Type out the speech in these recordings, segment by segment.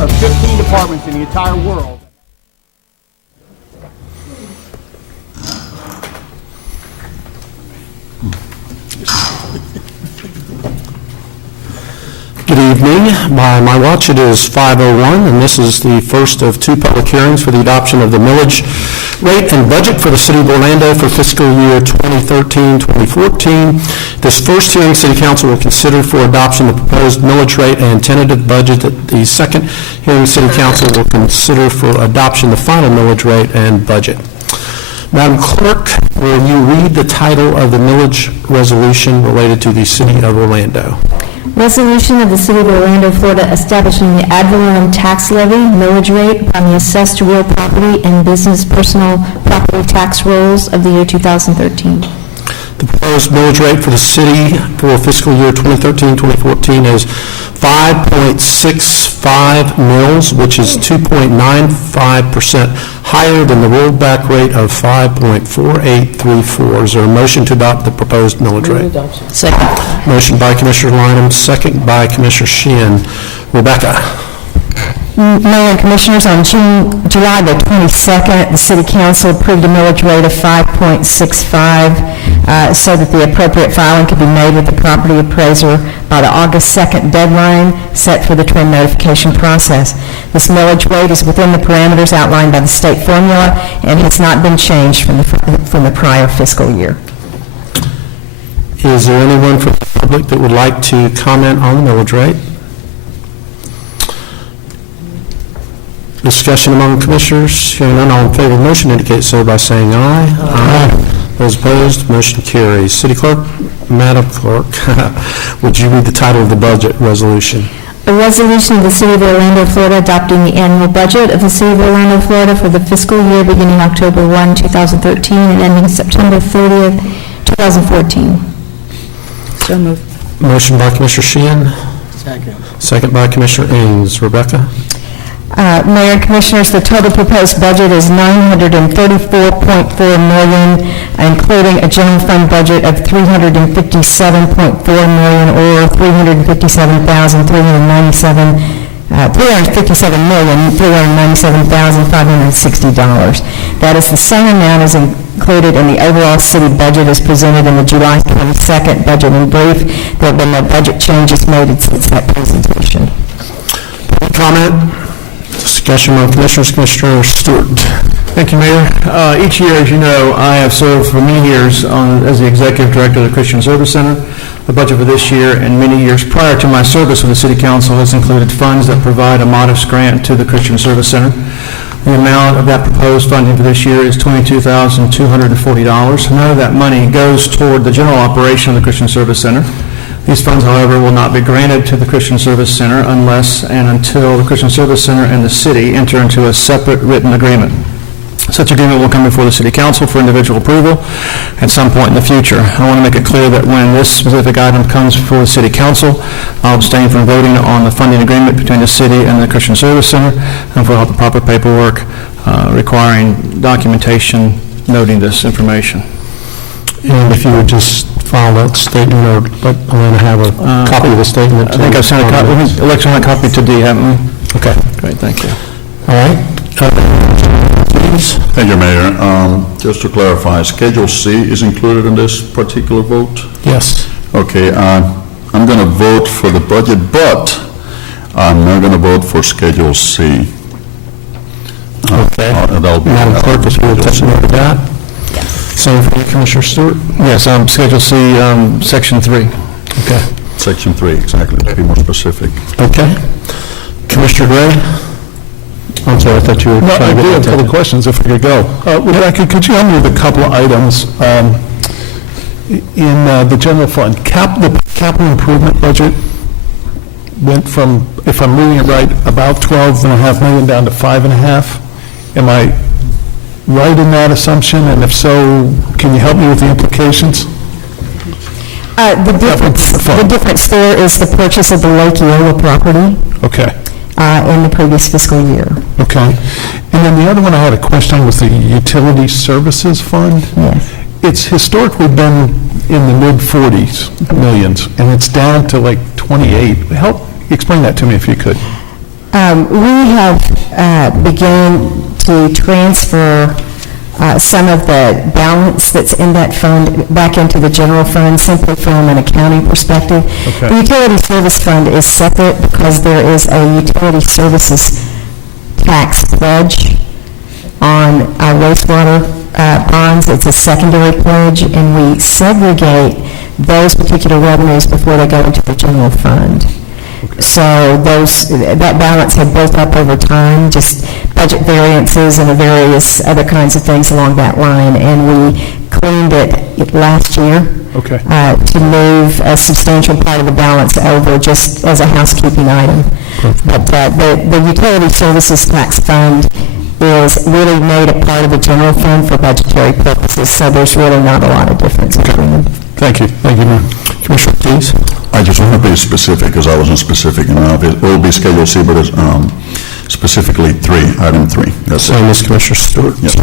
of 15 departments in the entire world. Good evening. By my watch, it is 5:01, and this is the first of two public hearings for the adoption of the millage rate and budget for the City of Orlando for fiscal year 2013-2014. This first hearing, City Council will consider for adoption the proposed millage rate and tentative budget. The second hearing, City Council will consider for adoption the final millage rate and budget. Madam Clerk, will you read the title of the millage resolution related to the City of Orlando? Resolution of the City of Orlando, Florida, establishing the ad valorem tax levy millage rate upon the assessed real property and business personal property tax rolls of the year 2013. The proposed millage rate for the city for fiscal year 2013-2014 is 5.65 mils, which is 2.95% higher than the rollback rate of 5.4834. Is there a motion to adopt the proposed millage rate? Second. Motion by Commissioner Lineham, second by Commissioner Sheehan. Rebecca. Mayor and Commissioners, on July the 22nd, the City Council approved a millage rate of 5.65 so that the appropriate filing could be made with the property appraiser by the August 2nd deadline set for the twin notification process. This millage rate is within the parameters outlined by the state formula and has not been changed from the prior fiscal year. Is there anyone from the public that would like to comment on the millage rate? Discussion among commissioners. Hearing none, all in favor of the motion indicate so by saying aye. Aye. Those opposed, motion carries. City Clerk, Madam Clerk, would you read the title of the budget resolution? A resolution of the City of Orlando, Florida, adopting the annual budget of the City of Orlando, Florida for the fiscal year beginning October 1, 2013 and ending September 30th, 2014. So moved. Motion by Commissioner Sheehan. Second. Second by Commissioner Ings. Rebecca? Mayor and Commissioners, the total proposed budget is $934.4 million, including a general fund budget of $357.4 million, or $357,397,560. That is the same amount as included in the overall city budget as presented in the July 22nd budget in brief. There have been no budget changes made since that presentation. Public comment? Discussion among commissioners. Commissioner Stewart. Thank you, Mayor. Each year, as you know, I have served for many years as the Executive Director of the Christian Service Center. The budget for this year and many years prior to my service with the City Council has included funds that provide a modest grant to the Christian Service Center. The amount of that proposed funding for this year is $22,240. None of that money goes toward the general operation of the Christian Service Center. These funds, however, will not be granted to the Christian Service Center unless and until the Christian Service Center and the city enter into a separate written agreement. Such agreement will come before the City Council for individual approval at some point in the future. I want to make it clear that when this specific item comes before the City Council, I'll abstain from voting on the funding agreement between the city and the Christian Service Center and for all the proper paperwork requiring documentation noting this information. And if you would just file that statement, or let Alana have a copy of the statement. I think I've sent a electronic copy to D, haven't we? Okay. Great, thank you. All right. Please. Thank you, Mayor. Just to clarify, Schedule C is included in this particular vote? Yes. Okay, I'm going to vote for the budget, but I'm not going to vote for Schedule C. Okay. That'll be Madam Clerk, if you would take note of that. Same for you, Commissioner Stewart? Yes, Schedule C, Section 3. Okay. Section 3, exactly, to be more specific. Okay. Commissioner Gray? I'm sorry, I thought you were No, I trying to do get have a couple of questions if we could go. Rebecca, could you help me with a couple of items? In the general fund, the capital improvement budget went from, if I'm reading it right, about $12.5 million down to $5.5. Am I right in that assumption? And if so, can you help me with the implications? The difference there is the purchase of the Lake Eola property. Okay. In the previous fiscal year. Okay. And then the other one I had a question on was the Utility Services Fund. Yes. It's historically been in the mid-40s millions, and it's down to like 28. Help explain that to me if you could. We have begun to transfer some of the balance that's in that fund back into the general fund, simply from an accounting perspective. Okay. The utility service fund is separate because there is a utility services tax pledge on our wastewater bonds. It's a secondary pledge, and we segregate those particular revenues before they go into the general fund. So that balance had built up over time, just budget variances and various other kinds of things along that line, and we cleaned it last year Okay. to move a substantial part of the balance over just as a housekeeping item. But the utility services tax fund is really made a part of the general fund for budgetary purposes, so there's really not a lot of difference between them. Thank you. Thank you, Mayor. Commissioner Ortiz? I just want to be specific, because I wasn't specific enough. It will be Schedule C, but it's specifically item 3. That's Same it. as Commissioner Stewart. Yes.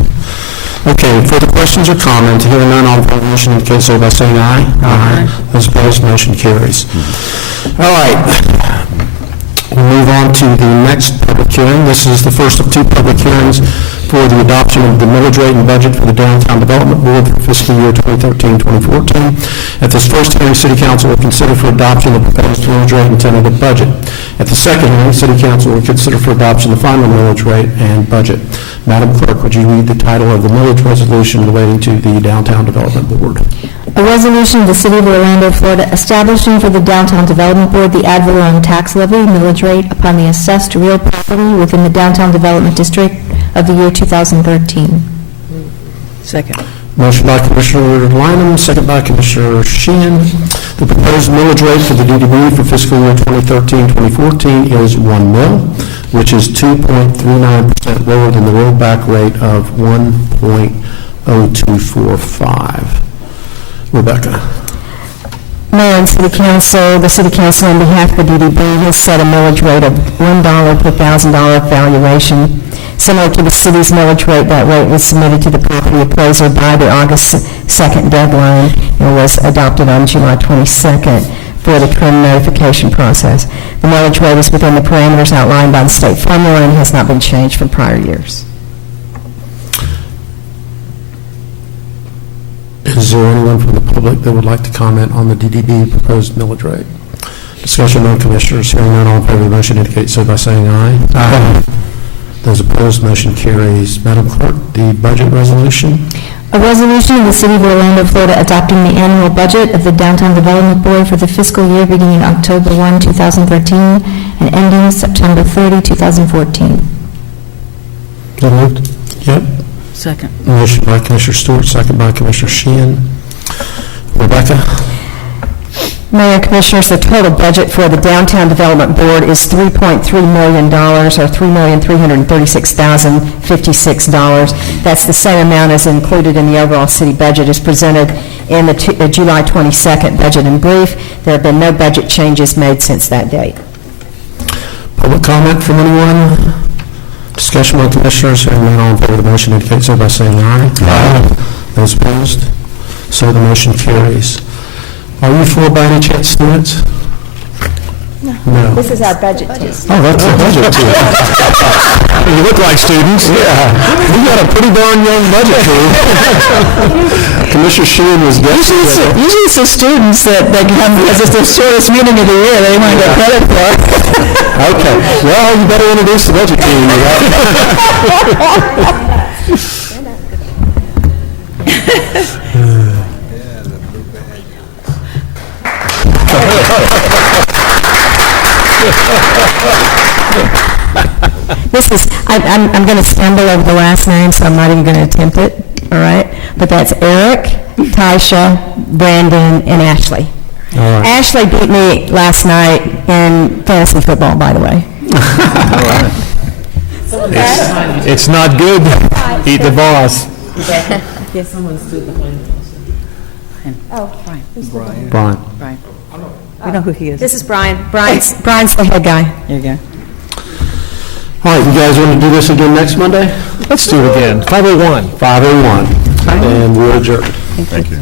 Okay, further questions or comments? Hearing none, all in favor of the motion indicate so by saying aye. Aye. Those opposed, motion carries. All right. We'll move on to the next public hearing. This is the first of 2 public hearings for the adoption of the millage rate and budget for the Downtown Development Board for fiscal year 2013-2014. At this first hearing, City Council will consider for adoption the proposed millage rate and tentative budget. At the second hearing, City Council will consider for adoption the final millage rate and budget. Madam Clerk, would you read the title of the millage resolution relating to the Downtown Development Board? A resolution of the City of Orlando, Florida, establishing for the Downtown Development Board the ad valorem tax levy millage rate upon the assessed real property within the Downtown Development District of the year 2013. Second. Motion by Commissioner Lineham, second by Commissioner Sheehan. The proposed millage rate for the DDB for fiscal year 2013-2014 is 1 mil, which is 2.39% lower than the rollback rate of 1.0245. Rebecca. Mayor and City Council, the City Council on behalf of the DDB has set a millage rate of $1 per $1,000 valuation. Similar to the city's millage rate, that rate was submitted to the property appraiser by the August 2nd deadline and was adopted on July 22nd for the trim notification process. The millage rate is within the parameters outlined by the state formula and has not been changed from prior years. Is there anyone from the public that would like to comment on the DDB proposed millage rate? Discussion on Commissioners. Hearing none, all in favor of the motion indicate so by saying aye. Aye. Those opposed, motion carries. Madam Clerk, the budget resolution. A resolution of the City of Orlando, Florida, adopting the annual budget of the Downtown Development Board for the fiscal year beginning October 1, 2013, and ending September 30, 2014. So moved. Yep. Second. Motion by Commissioner Stewart, second by Commissioner Sheehan. Rebecca? Mayor and Commissioners, the total budget for the Downtown Development Board is $3.3 million, or $3,336,056. That's the same amount as included in the overall city budget as presented in the July 22nd budget in brief. There have been no budget changes made since that date. Public comment from anyone? Discussion by Commissioners. Hearing none, all in favor of the motion indicate so by saying aye. Aye. Those opposed? So the motion carries. Are you for by any chance, students? No. This is our budget too. Oh, that's a budget too. You look like students. Yeah. We got a pretty darn young budget too. Commissioner Sheehan was guessing. Usually it's the students that come, because it's the shortest meeting of the year, they want to get credit for it. Okay. Well, you better introduce the budget team. This is, I'm going to stumble over the last name, so I'm not even going to attempt it, all right? But that's Eric, Tisha, Brandon, and Ashley. All right. Ashley beat me last night in fantasy football, by the way. It's not good. Eat the boss. Brian. We know who he is. This is Brian. Brian's the head guy. There you go. All right, you guys want to do this again next Monday? Let's do it again. 501. 5:01. And we're adjourned. Thank you.